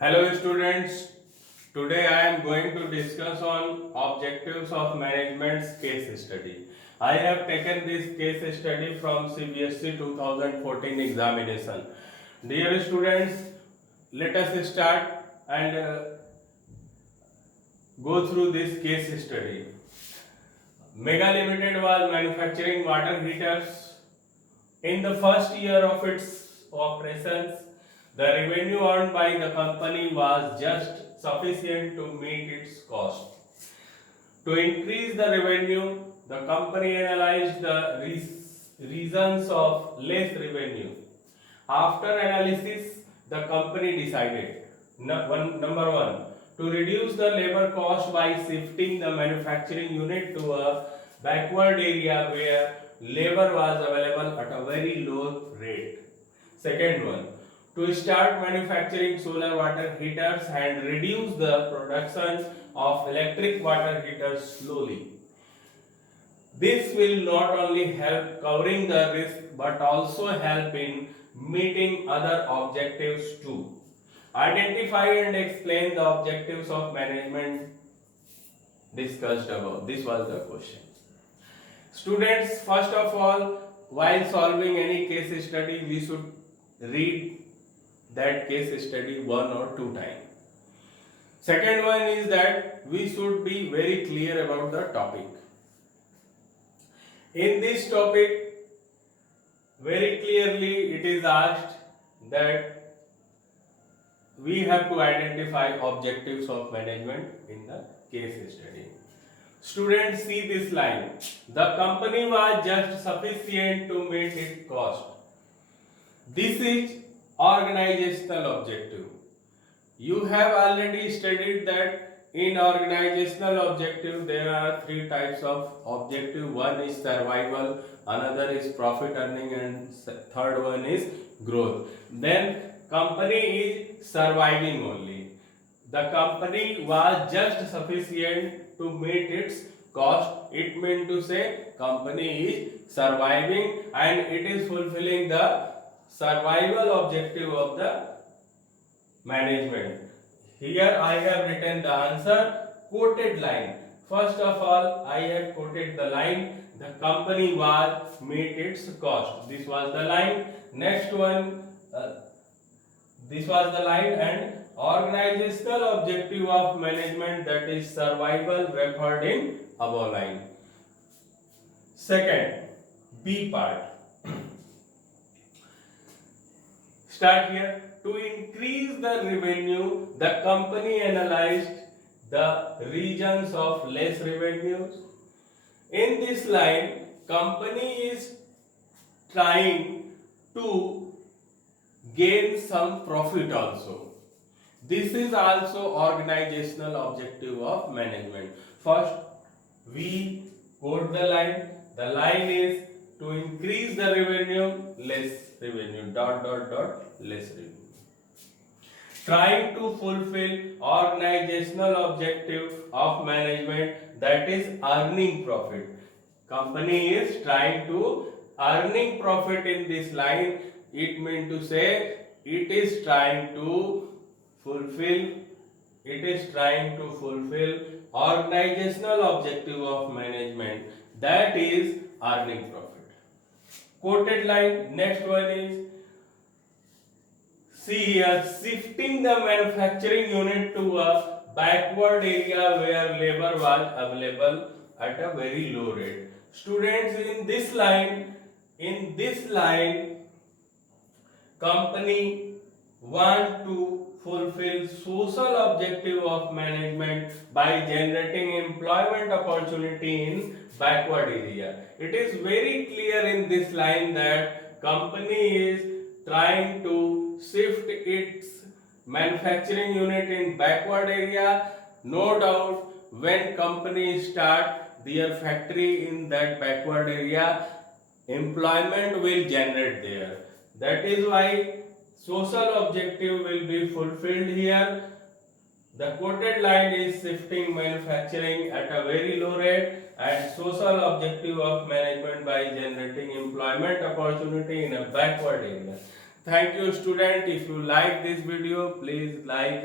Hello students, today I am going to discuss on objectives of management's case study. I have taken this case study from CBSE 2014 examination. Dear students, let us start and go through this case study. Mega Limited was manufacturing water heaters. In the first year of its operations, the revenue earned by the company was just sufficient to meet its cost. To increase the revenue, the company analyzed the reasons of less revenue. After analysis, the company decided number one, to reduce the labor cost by shifting the manufacturing unit to a backward area where labor was available at a very low rate. Second one, to start manufacturing solar water heaters and reduce the production of electric water heaters slowly. This will not only help covering the risk but also help in meeting other objectives too. Identify and explain the objectives of management discussed above. This was the question. Students, first of all, while solving any case study, we should read that case study one or two times. Second one is that we should be very clear about the topic. In this topic, very clearly it is asked that we have to identify objectives of management in the case study. Students, see this line. The company was just sufficient to meet its cost. This is organizational objective. You have already studied that in organizational objective there are three types of objective. One is survival, another is profit earning, and third one is growth. Then company is surviving only. The company was just sufficient to meet its cost. It means to say company is surviving and it is fulfilling the survival objective of the management. Here I have written the answer, quoted line. First of all, I have quoted the line, the company was meet its cost. This was the line. Next one, this was the line, and organizational objective of management, that is survival, referred in above line. Second, B part. Start here. To increase the revenue, the company analyzed the regions of less revenues. In this line, company is trying to gain some profit also. This is also organizational objective of management. First, we quote the line. The line is to increase the revenue, less revenue, dot dot dot, less revenue. Trying to fulfill organizational objective of management, that is earning profit. Company is trying to earning profit in this line. It means to say it is trying to fulfill organizational objective of management, that is earning profit. Quoted line. Next one is, see here, shifting the manufacturing unit to a backward area where labor was available at a very low rate. Students, in this line, company want to fulfill social objective of management by generating employment opportunity in backward area. It is very clear in this line that company is trying to shift its manufacturing unit in backward area. No doubt, when company start their factory in that backward area, employment will generate there. That is why social objective will be fulfilled here. The quoted line is shifting manufacturing at a very low rate, and social objective of management by generating employment opportunity in a backward area. Thank you, student. If you like this video, please like